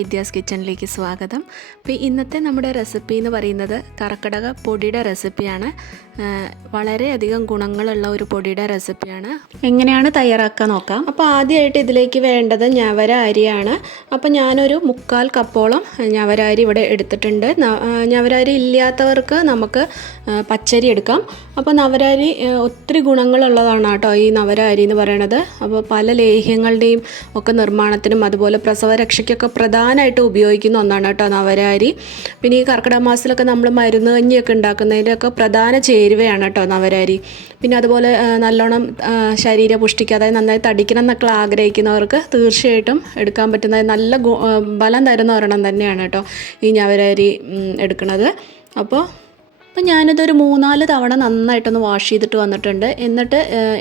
വിദ്യാസ് കിച്ചണിലേക്ക് സ്വാഗതം. അപ്പോൾ ഇന്നത്തെ നമ്മുടെ റെസിപ്പി എന്ന് പറയുന്നത് കർക്കിടക പൊടിയുടെ റെസിപ്പിയാണ് വളരെയധികം ഗുണങ്ങളുള്ള ഒരു പൊടിയുടെ റെസിപ്പിയാണ് എങ്ങനെയാണ് തയ്യാറാക്കാൻ നോക്കാം. അപ്പോൾ ആദ്യമായിട്ട് ഇതിലേക്ക് വേണ്ടത് ഞവര അരിയാണ്. അപ്പോൾ ഞാനൊരു മുക്കാൽ കപ്പോളം ഞവര അരി ഇവിടെ എടുത്തിട്ടുണ്ട്. ഞവര അരി ഇല്ലാത്തവർക്ക് നമുക്ക് പച്ചരി എടുക്കാം. അപ്പോൾ നവരാരി ഒത്തിരി ഗുണങ്ങളുള്ളതാണ് കേട്ടോ ഈ നവര അരി എന്ന് പറയണത് അപ്പോൾ പല ലേഹ്യങ്ങളുടെയും ഒക്കെ നിർമ്മാണത്തിനും അതുപോലെ പ്രസവരക്ഷയ്ക്കൊക്കെ പ്രധാനമായിട്ട് ഉപയോഗിക്കുന്ന ഒന്നാണ് കേട്ടോ നവരാരി. പിന്നെ ഈ കർക്കിടക മാസത്തിലൊക്കെ നമ്മൾ മരുന്ന് കഞ്ഞിയൊക്കെ ഉണ്ടാക്കുന്നതിന്റെയൊക്കെ പ്രധാന ചേരുവയാണ് കേട്ടോ നവരാരി. പിന്നെ അതുപോലെ നല്ലോണം ശരീര പുഷ്ടിക്ക് അതായത് നന്നായി തടിക്കണം എന്നൊക്കെ ആഗ്രഹിക്കുന്നവർക്ക് തീർച്ചയായിട്ടും എടുക്കാൻ പറ്റുന്ന നല്ല ബലം തരുന്ന ഒരെണ്ണം തന്നെയാണ് കേട്ടോ ഈ ഞവരരി എടുക്കുന്നത്. അപ്പോൾ അപ്പം ഞാനിതൊരു മൂന്നാൽ തവണ നന്നായിട്ടൊന്ന് വാഷ് ചെയ്തിട്ട് വന്നിട്ടുണ്ട്. എന്നിട്ട്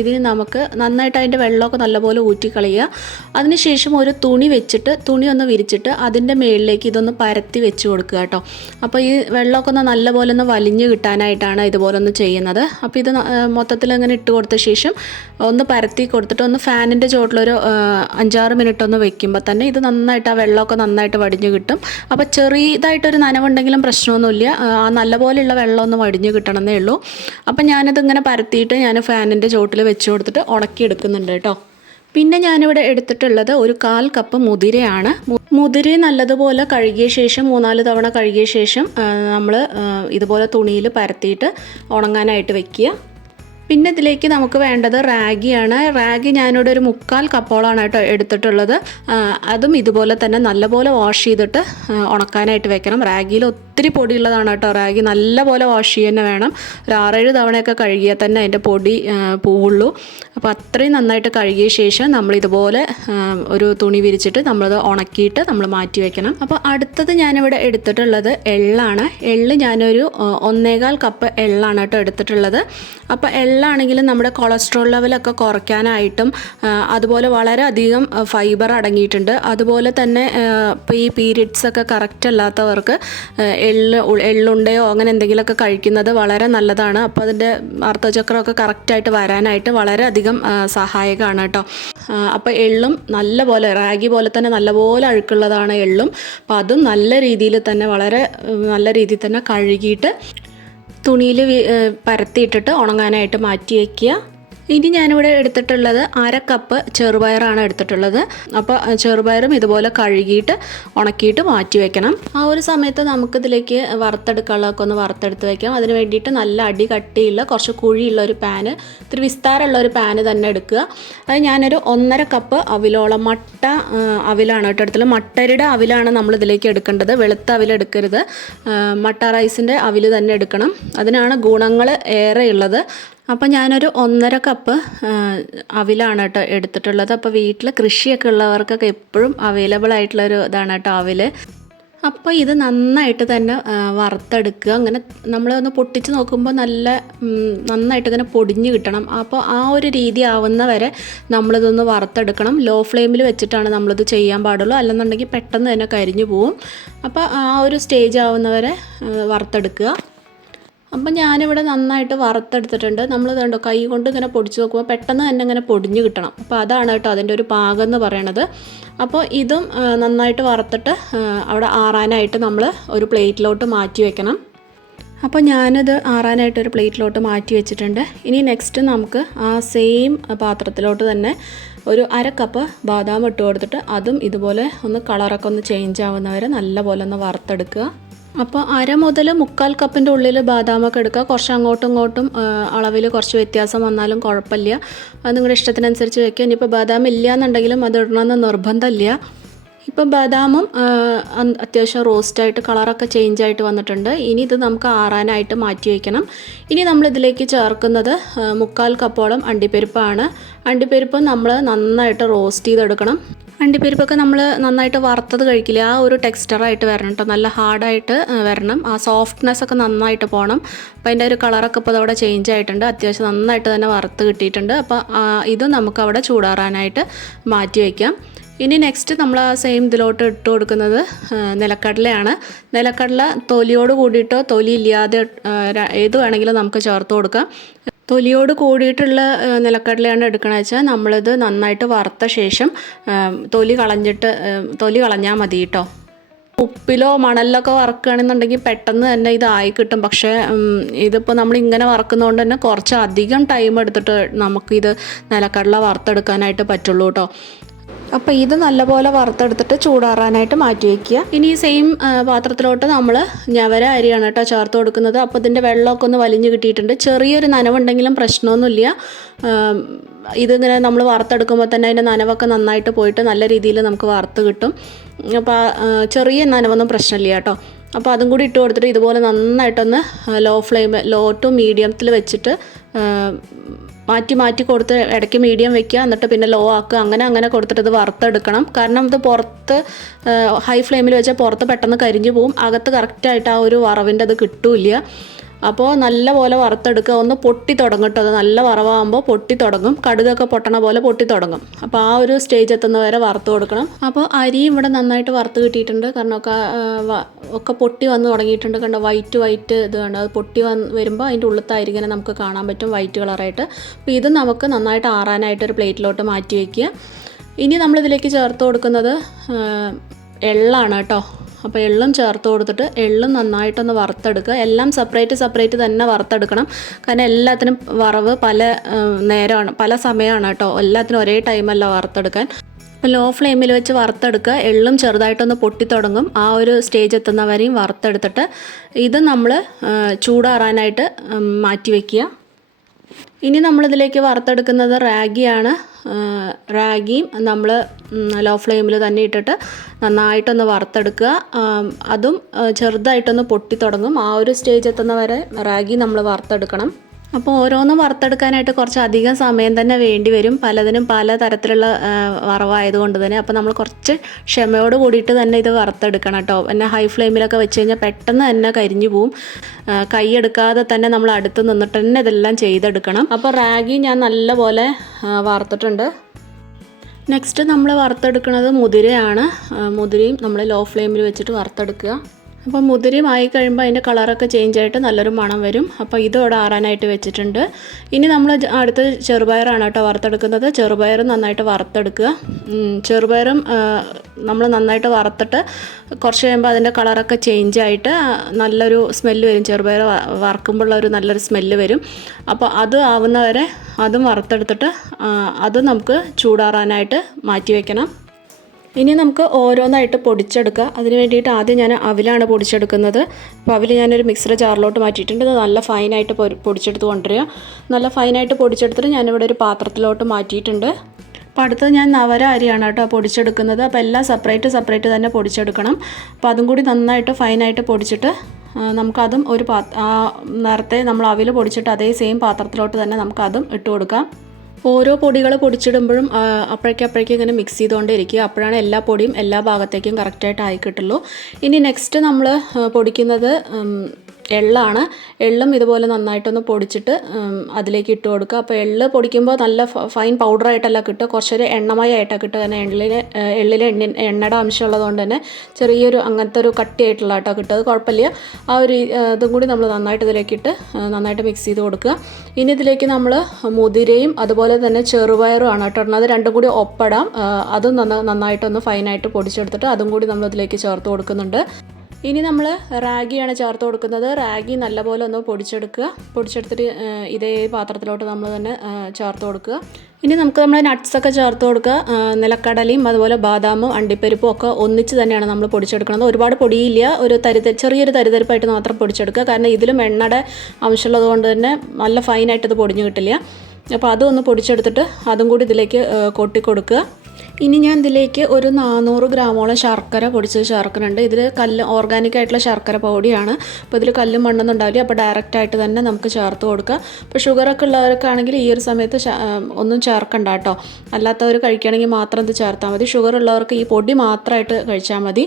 ഇതിന് നമുക്ക് നന്നായിട്ട് അതിന്റെ വെള്ളമൊക്കെ നല്ലപോലെ ഊറ്റിക്കളയുക. അതിനുശേഷം ഒരു തുണി വെച്ചിട്ട് തുണി ഒന്ന് വിരിച്ചിട്ട് അതിന്റെ മുകളിലേക്ക് ഇതൊന്ന് പരത്തി വെച്ച് കൊടുക്കുക കേട്ടോ. അപ്പോൾ ഈ വെള്ളമൊക്കെ ഒന്ന് നല്ലപോലെ ഒന്ന് വലിഞ്ഞ് കിട്ടാനായിട്ടാണ് ഇതുപോലെ ഒന്ന് ചെയ്യുന്നത്. അപ്പോൾ ഇത് മൊത്തത്തിൽ അങ്ങനെ ഇട്ട് കൊടുത്ത ശേഷം ഒന്ന് പരത്തി കൊടുത്തിട്ട് ഒന്ന് ഫാനിന്റെ ചോട്ടിലൊരു ഏഹ്, അഞ്ചാറ് മിനിറ്റ് ഒന്ന് വെക്കുമ്പോൾ തന്നെ ഇത് നന്നായിട്ട് ആ വെള്ളമൊക്കെ നന്നായിട്ട് വടിഞ്ഞ് കിട്ടും. അപ്പോൾ ചെറിയതായിട്ടൊരു നനവുണ്ടെങ്കിലും പ്രശ്നമൊന്നുമില്ല. ആ നല്ലപോലെയുള്ള വെള്ളം ഒന്ന് വടിഞ്ഞ് കിട്ടണമെന്നേ ഉള്ളൂ. അപ്പം ഞാനത് ഇങ്ങനെ പരത്തിയിട്ട് ഞാൻ ഫാനിന്റെ ചോട്ടിൽ വെച്ച് കൊടുത്തിട്ട് ഉണക്കി എടുക്കുന്നുണ്ട് കേട്ടോ. പിന്നെ ഞാനിവിടെ എടുത്തിട്ടുള്ളത് ഒരു കാൽ കപ്പ് മുതിരയാണ്. മുതിര നല്ലതുപോലെ കഴുകിയ ശേഷം മൂന്നാൽ തവണ കഴുകിയ ശേഷം നമ്മൾ ഇതുപോലെ തുണിയിൽ പരത്തിയിട്ട് ഉണങ്ങാനായിട്ട് വെക്കുക. പിന്നെ ഇതിലേക്ക് നമുക്ക് വേണ്ടത് റാഗിയാണ്. റാഗി ഞാനിവിടെ ഒരു മുക്കാൽ കപ്പോളാണ് കേട്ടോ എടുത്തിട്ടുള്ളത്. അതും ഇതുപോലെ തന്നെ നല്ലപോലെ വാഷ് ചെയ്തിട്ട് ഉണക്കാനായിട്ട് വെക്കണം. റാഗിയിൽ ഒത്തിരി പൊടിയുള്ളതാണ് കേട്ടോ റാഗി. നല്ലപോലെ വാഷ് ചെയ്യുക വേണം. ഒരു ആറേഴ് തവണയൊക്കെ കഴുകിയാൽ തന്നെ അതിന്റെ പൊടി പോവുള്ളൂ. അപ്പോൾ അത്രയും നന്നായിട്ട് കഴുകിയ ശേഷം നമ്മൾ ഇതുപോലെ ഒരു തുണി വിരിച്ചിട്ട് നമ്മളത് ഉണക്കിയിട്ട് നമ്മൾ മാറ്റി വെക്കണം. അപ്പോൾ അടുത്തത് ഞാനിവിടെ എടുത്തിട്ടുള്ളത് എള്ളാണ്. എള്ള് ഞാനൊരു ഒന്നേകാൽ കപ്പ് എള്ളാണ് കേട്ടോ എടുത്തിട്ടുള്ളത്. അപ്പോൾ എള്ളാണെങ്കിലും നമ്മുടെ കൊളസ്ട്രോൾ ലെവലൊക്കെ കുറയ്ക്കാനായിട്ടും അതുപോലെ വളരെയധികം ഫൈബർ അടങ്ങിയിട്ടുണ്ട്. അതുപോലെ തന്നെ ഇപ്പോൾ ഈ പീരിയഡ്സ് ഒക്കെ കറക്റ്റ് അല്ലാത്തവർക്ക് എൾ എള്ള് എള്ളുണ്ടയോ അങ്ങനെ എന്തെങ്കിലുമൊക്കെ കഴിക്കുന്നത് വളരെ നല്ലതാണ്. അപ്പോൾ അതിന്റെ അർത്ഥചക്രമൊക്കെ കറക്റ്റായിട്ട് വരാനായിട്ട് വളരെയധികം സഹായകമാണ് കേട്ടോ. അപ്പോൾ എള്ളും നല്ലപോലെ റാഗി പോലെ തന്നെ നല്ലപോലെ അഴുക്കുള്ളതാണ് എള്ളും. അപ്പോൾ അതും നല്ല രീതിയിൽ തന്നെ വളരെ നല്ല രീതിയിൽ തന്നെ കഴുകിയിട്ട് തുണിയിൽ പരത്തിയിട്ടിട്ട് ഉണങ്ങാനായിട്ട് മാറ്റി വയ്ക്കുക ഇനി ഞാനിവിടെ എടുത്തിട്ടുള്ളത് അര കപ്പ് ചെറുപയറാണ് എടുത്തിട്ടുള്ളത്. അപ്പോൾ ചെറുപയറും ഇതുപോലെ കഴുകിയിട്ട് ഉണക്കിയിട്ട് മാറ്റി വെക്കണം. ആ ഒരു സമയത്ത് നമുക്കിതിലേക്ക് വറുത്തെടുക്കാനുള്ളതൊക്കെ ഒന്ന് വറുത്തെടുത്ത് വെക്കാം. അതിന് വേണ്ടിയിട്ട് നല്ല അടി കട്ടിയുള്ള കുറച്ച് കുഴിയുള്ള ഒരു പാന് ഇത്തിരി വിസ്താരമുള്ള ഒരു പാന് തന്നെ എടുക്കുക. അത് ഞാനൊരു ഒന്നര കപ്പ് അവിലോളം മട്ട അവിലാണ് കേട്ടോ എടുത്തത്. മട്ടരുടെ അവിലാണ് നമ്മൾ ഇതിലേക്ക് എടുക്കേണ്ടത്. വെളുത്ത ആ, മട്ട റൈസിന്റെ അവിൽ തന്നെ എടുക്കണം. അതിനാണ് ഗുണങ്ങൾ ഏറെയുള്ളത്. അപ്പോൾ ഞാനൊരു ഒന്നര കപ്പ് അവിലാണ് കേട്ടോ എടുത്തിട്ടുള്ളത്. അപ്പോൾ വീട്ടിൽ കൃഷിയൊക്കെ ഉള്ളവർക്കൊക്കെ എപ്പോഴും അവൈലബിൾ ആയിട്ടുള്ളൊരു ഇതാണ് കേട്ടോ അവിൽ അപ്പോൾ ഇത് നന്നായിട്ട് തന്നെ വറുത്തെടുക്കുക. അങ്ങനെ നമ്മൾ ഒന്ന് പൊട്ടിച്ച് നോക്കുമ്പോൾ നല്ല നന്നായിട്ട് ഇങ്ങനെ പൊടിഞ്ഞ് കിട്ടണം. അപ്പോൾ ആ ഒരു രീതി ആവുന്ന വരെ നമ്മളിതൊന്ന് വറുത്തെടുക്കണം. ലോ ഫ്ലെയിമിൽ വെച്ചിട്ടാണ് നമ്മളിത് ചെയ്യാൻ പാടുള്ളൂ. അല്ലെന്നുണ്ടെങ്കിൽ പെട്ടെന്ന് തന്നെ കരിഞ്ഞു പോവും. അപ്പോൾ ആ ഒരു സ്റ്റേജ് ആവുന്നവരെ വരെ വറുത്തെടുക്കുക. അപ്പം ഞാനിവിടെ നന്നായിട്ട് വറുത്തെടുത്തിട്ടുണ്ട്. നമ്മൾ കണ്ടോ കൈ കൊണ്ട് ഇങ്ങനെ പൊടിച്ച് നോക്കുമ്പോൾ പെട്ടെന്ന് തന്നെ ഇങ്ങനെ പൊടിഞ്ഞ് കിട്ടണം. അപ്പോൾ അതാണ് കേട്ടോ അതിന്റെ ഒരു പാകം എന്ന് പറയണത്. അപ്പോൾ ഇതും നന്നായിട്ട് വറുത്തിട്ട് അവിടെ ആറാനായിട്ട് നമ്മൾ ഒരു പ്ലേറ്റിലോട്ട് മാറ്റി വെക്കണം. അപ്പോൾ ഞാനത് ആറാനായിട്ട് ഒരു പ്ലേറ്റിലോട്ട് മാറ്റി വെച്ചിട്ടുണ്ട്. ഇനി നെക്സ്റ്റ് നമുക്ക് ആ സെയിം പാത്രത്തിലോട്ട് തന്നെ ഒരു അര കപ്പ് ബാദാം ഇട്ട് കൊടുത്തിട്ട് അതും ഇതുപോലെ ഒന്ന് കളറൊക്കെ ഒന്ന് ചേഞ്ച് ആവുന്നവരെ നല്ലപോലെ ഒന്ന് വറുത്തെടുക്കുക. അപ്പോൾ അര മുതൽ മുക്കാൽ കപ്പിന്റെ ഉള്ളിൽ ബാദാമൊക്കെ എടുക്കുക. കുറച്ച് അങ്ങോട്ടും ഇങ്ങോട്ടും അളവിൽ കുറച്ച് വ്യത്യാസം വന്നാലും കുഴപ്പമില്ല. അത് നിങ്ങളുടെ ഇഷ്ടത്തിനനുസരിച്ച് വെക്കുക. ഇനിയിപ്പോൾ ബാദാം ഇല്ല എന്നുണ്ടെങ്കിലും അത് ഇടണമെന്ന് നിർബന്ധമില്ല. ഇപ്പോൾ ബദാമും അത്യാവശ്യം റോസ്റ്റായിട്ട് കളറൊക്കെ ചേഞ്ച് ആയിട്ട് വന്നിട്ടുണ്ട്. ഇനി ഇത് നമുക്ക് ആറാനായിട്ട് മാറ്റി വയ്ക്കണം ഇനി നമ്മൾ ഇതിലേക്ക് ചേർക്കുന്നത് മുക്കാൽ കപ്പോളം അണ്ടിപ്പരിപ്പാണ്. അണ്ടിപ്പരിപ്പ് നമ്മൾ നന്നായിട്ട് റോസ്റ്റ് ചെയ്തെടുക്കണം. അണ്ടിപ്പരിപ്പൊക്കെ നമ്മൾ നന്നായിട്ട് വറുത്തത് കഴിക്കില്ല? ആ ഒരു ടെക്സ്ചറായിട്ട് വരണം കേട്ടോ നല്ല ഹാർഡായിട്ട് വരണം. ആ സോഫ്റ്റ്നെസ് ഒക്കെ നന്നായിട്ട് പോകണം അപ്പോൾ അതിന്റെ ഒരു കളറൊക്കെ ഇപ്പോൾ അതവിടെ ചേഞ്ച് ആയിട്ടുണ്ട് അത്യാവശ്യം നന്നായിട്ട് തന്നെ വറുത്ത് കിട്ടിയിട്ടുണ്ട്. അപ്പോൾ ഇത് നമുക്ക് അവിടെ ചൂടാറാനായിട്ട് മാറ്റി വയ്ക്കാം ഇനി നെക്സ്റ്റ് നമ്മൾ ആ സെയിം ഇതിലോട്ട് ഇട്ട് കൊടുക്കുന്നത് നിലക്കടലയാണ്. നിലക്കടല തൊലിയോട് കൂടിയിട്ടോ തൊലി ഇല്ലാതെ ഏത് വേണമെങ്കിലും നമുക്ക് ചേർത്ത് കൊടുക്കാം. തൊലിയോട് കൂടിയിട്ടുള്ള നിലക്കടലയാണ് എടുക്കണമെന്ന് വെച്ചാൽ നമ്മളിത് നന്നായിട്ട് വറുത്ത ശേഷം തൊലി കളഞ്ഞിട്ട് തൊലി കളഞ്ഞാൽ മതി കേട്ടോ ഉപ്പിലോ മണലിലൊക്കെ വറക്കുകയാണെന്നുണ്ടെങ്കിൽ പെട്ടെന്ന് തന്നെ ഇതായി കിട്ടും. പക്ഷേ ഇതിപ്പോൾ നമ്മൾ ഇങ്ങനെ വറക്കുന്നതുകൊണ്ട് തന്നെ കുറച്ച് അധികം ടൈം എടുത്തിട്ട് നമുക്കിത് നിലക്കടല വറുത്തെടുക്കാനായിട്ട് പറ്റുള്ളൂ കേട്ടോ അപ്പോൾ ഇത് നല്ലപോലെ വറുത്തെടുത്തിട്ട് ചൂടാറാനായിട്ട് മാറ്റി വയ്ക്കുക ഇനി ഈ സെയിം പാത്രത്തിലോട്ട് നമ്മൾ ഞവര അരിയാണ് കേട്ടോ ചേർത്ത് കൊടുക്കുന്നത്. അപ്പോൾ ഇതിന്റെ വെള്ളമൊക്കെ ഒന്ന് വലിഞ്ഞു കിട്ടിയിട്ടുണ്ട്. ചെറിയൊരു നനവുണ്ടെങ്കിലും പ്രശ്നമൊന്നുമില്ല. ഇത് ഇതിങ്ങനെ നമ്മൾ വറുത്തെടുക്കുമ്പോൾ തന്നെ അതിന്റെ നനവൊക്കെ നന്നായിട്ട് പോയിട്ട് നല്ല രീതിയിൽ നമുക്ക് വറുത്ത് കിട്ടും. അപ്പോൾ ചെറിയ നനവൊന്നും പ്രശ്നമില്ല കേട്ടോ. അപ്പോൾ അതും കൂടി ഇട്ട് കൊടുത്തിട്ട് ഇതുപോലെ നന്നായിട്ടൊന്ന് ലോ ഫ്ലെയിം ലോ ടു മീഡിയത്തിൽ വെച്ചിട്ട് മാറ്റി മാറ്റി കൊടുത്ത് ഇടയ്ക്ക് മീഡിയം വെക്കുക എന്നിട്ട് പിന്നെ ലോ ആക്കുക അങ്ങനെ അങ്ങനെ കൊടുത്തിട്ട് ഇത് വറുത്തെടുക്കണം. കാരണം ഇത് പുറത്ത് ഹൈ ഫ്ലെയിമിൽ വെച്ചാൽ പുറത്ത് പെട്ടെന്ന് കരിഞ്ഞു പോകും അകത്ത് കറക്റ്റായിട്ട് ആ ഒരു വറവിന്റെ അത് കിട്ടൂല അപ്പോൾ നല്ലപോലെ വറുത്തെടുക്കുക. ഒന്ന് പൊട്ടി തുടങ്ങട്ടോ അത് നല്ല വറവാകുമ്പോൾ പൊട്ടി തുടങ്ങും. കടുകൊക്കെ പൊട്ടണ പോലെ പൊട്ടി തുടങ്ങും. അപ്പോൾ ആ ഒരു സ്റ്റേജ് എത്തുന്ന വരെ വറുത്ത് കൊടുക്കണം. അപ്പോൾ അരി ഇവിടെ നന്നായിട്ട് വറുത്ത് കിട്ടിയിട്ടുണ്ട്. കാരണം ഒക്കെ ഒക്കെ പൊട്ടി വന്ന് തുടങ്ങിയിട്ടുണ്ട്. കണ്ടോ വൈറ്റ് വൈറ്റ് ഇത് വേണ്ട അത് പൊട്ടി വന്ന് വരുമ്പോൾ അതിന്റെ ഉള്ളത്തെ അരിങ്ങനെ നമുക്ക് കാണാൻ പറ്റും വൈറ്റ് കളറായിട്ട്. അപ്പോൾ ഇത് നമുക്ക് നന്നായിട്ട് ആറാനായിട്ട് ഒരു പ്ലേറ്റിലോട്ട് മാറ്റി വയ്ക്കുക ഇനി നമ്മളിതിലേക്ക് ചേർത്ത് കൊടുക്കുന്നത് എള്ളാണ് കേട്ടോ അപ്പോൾ എള്ളും ചേർത്ത് കൊടുത്തിട്ട് എള്ളും നന്നായിട്ടൊന്ന് വറുത്തെടുക്കുക. എല്ലാം സെപ്പറേറ്റ് സെപ്പറേറ്റ് തന്നെ വറുത്തെടുക്കണം. കാരണം എല്ലാത്തിനും വറവ് പല നേരമാണ് പല സമയമാണ് കേട്ടോ. എല്ലാത്തിനും ഒരേ ടൈമല്ല വറുത്തെടുക്കാൻ. അപ്പോൾ ലോ ഫ്ലെയിമിൽ വെച്ച് വറുത്തെടുക്കുക. എള്ളും ചെറുതായിട്ടൊന്ന് പൊട്ടിത്തുടങ്ങും. ആ ഒരു സ്റ്റേജ് എത്തുന്നവരെയും വറുത്തെടുത്തിട്ട് ഇത് നമ്മൾ ചൂടാറാനായിട്ട് മാറ്റി വയ്ക്കുക ഇനി നമ്മളിതിലേക്ക് വറുത്തെടുക്കുന്നത് റാഗിയാണ്. റാഗിയും നമ്മൾ ലോ ഫ്ലെയിമിൽ തന്നെ ഇട്ടിട്ട് നന്നായിട്ടൊന്ന് വറുത്തെടുക്കുക. അതും ചെറുതായിട്ടൊന്ന് പൊട്ടി തുടങ്ങും ആ ഒരു സ്റ്റേജ് എത്തുന്ന വരെ റാഗി നമ്മൾ വറുത്തെടുക്കണം. അപ്പോൾ ഓരോന്നും വറുത്തെടുക്കാനായിട്ട് കുറച്ച് അധികം സമയം തന്നെ വേണ്ടി വരും. പലതിനും പല തരത്തിലുള്ള വറവായതുകൊണ്ട് തന്നെ. അപ്പോൾ നമ്മൾ കുറച്ച് ക്ഷമയോട് കൂടിയിട്ട് തന്നെ ഇത് വറുത്തെടുക്കണം കേട്ടോ. പിന്നെ ഹൈ ഫ്ലെയിമിലൊക്കെ വെച്ച് കഴിഞ്ഞാൽ പെട്ടെന്ന് തന്നെ കരിഞ്ഞു പോവും. കൈയെടുക്കാതെ തന്നെ നമ്മൾ അടുത്ത് നിന്നിട്ട് തന്നെ ഇതെല്ലാം ചെയ്തെടുക്കണം. അപ്പോൾ റാഗി ഞാൻ നല്ലപോലെ വറുത്തിട്ടുണ്ട്. നെക്സ്റ്റ് നമ്മൾ വറുത്തെടുക്കുന്നത് മുതിരയാണ്. മുതിരയും നമ്മൾ ലോ ഫ്ലെയിമിൽ വെച്ചിട്ട് വറുത്തെടുക്കുക. അപ്പോൾ മുതിരയും ആയി കഴിയുമ്പോൾ അതിന്റെ കളറൊക്കെ ചേഞ്ച് ആയിട്ട് നല്ലൊരു മണം വരും. അപ്പോൾ ഇതോടെ ആറാനായിട്ട് വെച്ചിട്ടുണ്ട്. ഇനി നമ്മൾ അടുത്ത ചെറുപയറാണ് കേട്ടോ വറുത്തെടുക്കുന്നത്. ചെറുപയറും നന്നായിട്ട് വറുത്തെടുക്കുക. ചെറുപയറും നമ്മൾ നന്നായിട്ട് വറുത്തിട്ട് കുറച്ച് കഴിയുമ്പോൾ അതിന്റെ കളറൊക്കെ ചേഞ്ച് ആയിട്ട് നല്ലൊരു സ്മെല്ല് വരും. ചെറുപയർ വറുക്കുമ്പോഴുള്ള ഒരു നല്ലൊരു സ്മെല്ല് വരും. അപ്പോൾ അത് ആവുന്നവരെ അതും വറുത്തെടുത്തിട്ട് അത് നമുക്ക് ചൂടാറാനായിട്ട് മാറ്റി വെക്കണം. ഇനി നമുക്ക് ഓരോന്നായിട്ട് പൊടിച്ചെടുക്കുക. അതിന് വേണ്ടിയിട്ട് ആദ്യം ഞാൻ അവിലാണ് പൊടിച്ചെടുക്കുന്നത്. അപ്പോൾ അവിൽ ഞാനൊരു മിക്സർ ജാറിലോട്ട് മാറ്റിയിട്ടുണ്ട്. ഇത് നല്ല ഫൈനായിട്ട് പൊടിച്ചെടുത്ത് കൊണ്ടുവരിക. നല്ല ഫൈനായിട്ട് പൊടിച്ചെടുത്തിട്ട് ഞാനിവിടെ ഒരു പാത്രത്തിലോട്ട് മാറ്റിയിട്ടുണ്ട്. അപ്പോൾ അടുത്തത് ഞാൻ നവര അരിയാണ് കേട്ടോ പൊടിച്ചെടുക്കുന്നത്. അപ്പോൾ എല്ലാം സെപ്പറേറ്റ് സെപ്പറേറ്റ് തന്നെ പൊടിച്ചെടുക്കണം. അപ്പോൾ അതും കൂടി നന്നായിട്ട് ഫൈനായിട്ട് പൊടിച്ചിട്ട് നമുക്കതും ഒരു പാ നേരത്തെ നമ്മൾ അവിൽ പൊടിച്ചിട്ട് അതേ സെയിം പാത്രത്തിലോട്ട് തന്നെ നമുക്കതും ഇട്ട് കൊടുക്കാം. ഓരോ പൊടികൾ പൊടിച്ചിടുമ്പോഴും അപ്പോഴേക്കും അപ്പോഴേക്കും ഇങ്ങനെ മിക്സ് ചെയ്തുകൊണ്ടേ ഇരിക്കുക അപ്പോഴാണ് എല്ലാ പൊടിയും എല്ലാ ഭാഗത്തേക്കും കറക്റ്റായിട്ട് ആയി കിട്ടുള്ളൂ. ഇനി നെക്സ്റ്റ് നമ്മൾ പൊടിക്കുന്നത് എള്ളാണ്. എള്ളും ഇതുപോലെ നന്നായിട്ടൊന്ന് പൊടിച്ചിട്ട് അതിലേക്ക് ഇട്ട് കൊടുക്കുക. അപ്പോൾ എള്ള് പൊടിക്കുമ്പോൾ നല്ല ഫൈൻ പൗഡറായിട്ടല്ല കിട്ടുക. കുറച്ചൊരു എണ്ണമയമായിട്ടാണ് കിട്ടുക. കാരണം എള്ളിന് എള്ളിലെ എണ്ണ എണ്ണയുടെ അംശം ഉള്ളതുകൊണ്ട് തന്നെ ചെറിയൊരു അങ്ങനത്തെ ഒരു കട്ടിയായിട്ടുള്ള ആട്ടോ കിട്ടുക. അത് കുഴപ്പമില്ല. ആ ഒരു ഇതും കൂടി നമ്മൾ നന്നായിട്ട് ഇതിലേക്ക് ഇട്ട് നന്നായിട്ട് മിക്സ് ചെയ്ത് കൊടുക്കുക. ഇനി ഇതിലേക്ക് നമ്മൾ മുതിരയും അതുപോലെ തന്നെ ചെറുപയറും ആണ് കേട്ടോ അത് രണ്ടും കൂടി ഒപ്പടാം. അതും നന്ന നന്നായിട്ടൊന്ന് ഫൈനായിട്ട് പൊടിച്ചെടുത്തിട്ട് അതും കൂടി നമ്മൾ ഇതിലേക്ക് ചേർത്ത് കൊടുക്കുന്നുണ്ട്. ഇനി നമ്മൾ റാഗിയാണ് ചേർത്ത് കൊടുക്കുന്നത്. റാഗി നല്ലപോലെ ഒന്ന് പൊടിച്ചെടുക്കുക. പൊടിച്ചെടുത്തിട്ട് ഇതേ പാത്രത്തിലോട്ട് നമ്മൾ തന്നെ ചേർത്ത് കൊടുക്കുക. ഇനി നമുക്ക് നമ്മൾ നട്ട്സൊക്കെ ചേർത്ത് കൊടുക്കുക. നിലക്കടലയും അതുപോലെ ബാദാമും അണ്ടിപ്പരിപ്പും ഒക്കെ ഒന്നിച്ച് തന്നെയാണ് നമ്മൾ പൊടിച്ചെടുക്കുന്നത്. ഒരുപാട് പൊടിയില്ല. ഒരു തരി ചെറിയൊരു തരിതരിപ്പായിട്ട് മാത്രം പൊടിച്ചെടുക്കുക. കാരണം ഇതിലും എണ്ണയുടെ അംശമുള്ളത് കൊണ്ട് തന്നെ നല്ല ഫൈനായിട്ട് ഇത് പൊടിഞ്ഞു കിട്ടില്ല. അപ്പോൾ അതൊന്ന് പൊടിച്ചെടുത്തിട്ട് അതും കൂടി ഇതിലേക്ക് കൊട്ടിക്കൊടുക്കുക. കൊട്ടി കൊടുക്കുക ഇനി ഞാൻ ഇതിലേക്ക് ഒരു നാനൂറ് ഗ്രാമോളം ശർക്കര പൊടിച്ചത് ചേർക്കുന്നുണ്ട്. ഇതിൽ കല്ല് ഓർഗാനിക് ആയിട്ടുള്ള ശർക്കര പൊടിയാണ്. അപ്പോൾ ഇതിൽ കല്ലും മണ്ണൊന്നും ഉണ്ടാവില്ല. അപ്പോൾ ഡയറക്റ്റ് ആയിട്ട് തന്നെ നമുക്ക് ചേർത്ത് കൊടുക്കുക അപ്പോൾ ഷുഗറൊക്കെ ഉള്ളവർക്കാണെങ്കിൽ ഈ ഒരു സമയത്ത് ഒന്നും ചേർക്കണ്ട കേട്ടോ. അല്ലാത്തവർ കഴിക്കുകയാണെങ്കിൽ മാത്രം ഇത് ചേർത്താൽ മതി. ഷുഗർ ഉള്ളവർക്ക് ഈ പൊടി മാത്രമായിട്ട് കഴിച്ചാൽ മതി.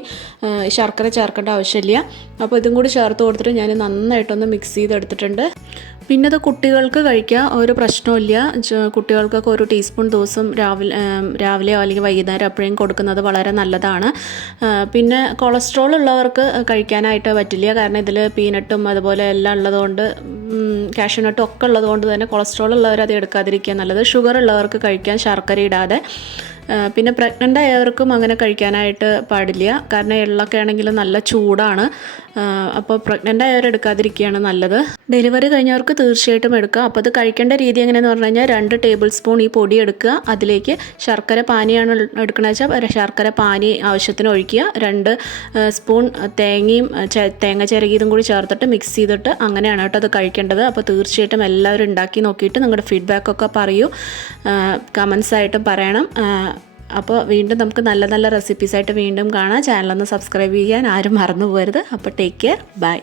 ശർക്കര ചേർക്കേണ്ട ആവശ്യമില്ല. അപ്പോൾ ഇതും കൂടി ചേർത്ത് കൊടുത്തിട്ട് ഞാൻ നന്നായിട്ടൊന്ന് മിക്സ് ചെയ്തെടുത്തിട്ടുണ്ട്. പിന്നെ അത് കുട്ടികൾക്ക് കഴിക്കാം ഒരു പ്രശ്നമില്ല കുട്ടികൾക്കൊക്കെ ഒരു ടീസ്പൂൺ ദിവസം രാവിലെ രാവിലെയോ അല്ലെങ്കിൽ വൈകുന്നേരം എപ്പോഴും കൊടുക്കുന്നത് വളരെ നല്ലതാണ്. പിന്നെ കൊളസ്ട്രോൾ ഉള്ളവർക്ക് കഴിക്കാനായിട്ട് പറ്റില്ല. കാരണം ഇതിൽ പീനട്ടും അതുപോലെ എല്ലാം ഉള്ളതുകൊണ്ട് കാഷ്യൂനട്ടും ഒക്കെ ഉള്ളതുകൊണ്ട് തന്നെ കൊളസ്ട്രോൾ ഉള്ളവർ അത് എടുക്കാതിരിക്കുക നല്ലത്. ഷുഗർ ഉള്ളവർക്ക് കഴിക്കാൻ ശർക്കര ഇടാതെ. പിന്നെ പ്രഗ്നന്റ് ആയവർക്കും അങ്ങനെ കഴിക്കാനായിട്ട് പാടില്ല. കാരണം എള്ളൊക്കെ ആണെങ്കിൽ നല്ല ചൂടാണ്. അപ്പോൾ പ്രഗ്നന്റ് ആയവർ എടുക്കാതിരിക്കുകയാണ് നല്ലത്. ഡെലിവറി കഴിഞ്ഞവർക്ക് തീർച്ചയായിട്ടും എടുക്കുക അപ്പോൾ അത് കഴിക്കേണ്ട രീതി എങ്ങനെയാണെന്ന് പറഞ്ഞു കഴിഞ്ഞാൽ രണ്ട് ടേബിൾ സ്പൂൺ ഈ പൊടി എടുക്കുക. അതിലേക്ക് ശർക്കര പാനിയാണ് എടുക്കണമെന്ന് വെച്ചാൽ ശർക്കര പാനി ആവശ്യത്തിന് ഒഴിക്കുക. രണ്ട് സ്പൂൺ തേങ്ങയും തേങ്ങ ചിരകിയതും കൂടി ചേർത്തിട്ട് മിക്സ് ചെയ്തിട്ട് അങ്ങനെയാണ് കേട്ടോ അത് കഴിക്കേണ്ടത്. അപ്പോൾ തീർച്ചയായിട്ടും എല്ലാവരും ഉണ്ടാക്കി നോക്കിയിട്ട് നിങ്ങളുടെ ഫീഡ്ബാക്കൊക്കെ പറയൂ. കമൻസ് ആയിട്ടും പറയണം. അപ്പോൾ വീണ്ടും നമുക്ക് നല്ല നല്ല റെസിപ്പീസായിട്ട് വീണ്ടും കാണാം. ചാനലൊന്ന് സബ്സ്ക്രൈബ് ചെയ്യാൻ ആരും മറന്നു പോകരുത്. അപ്പോൾ ടേക്ക് കെയർ ബൈ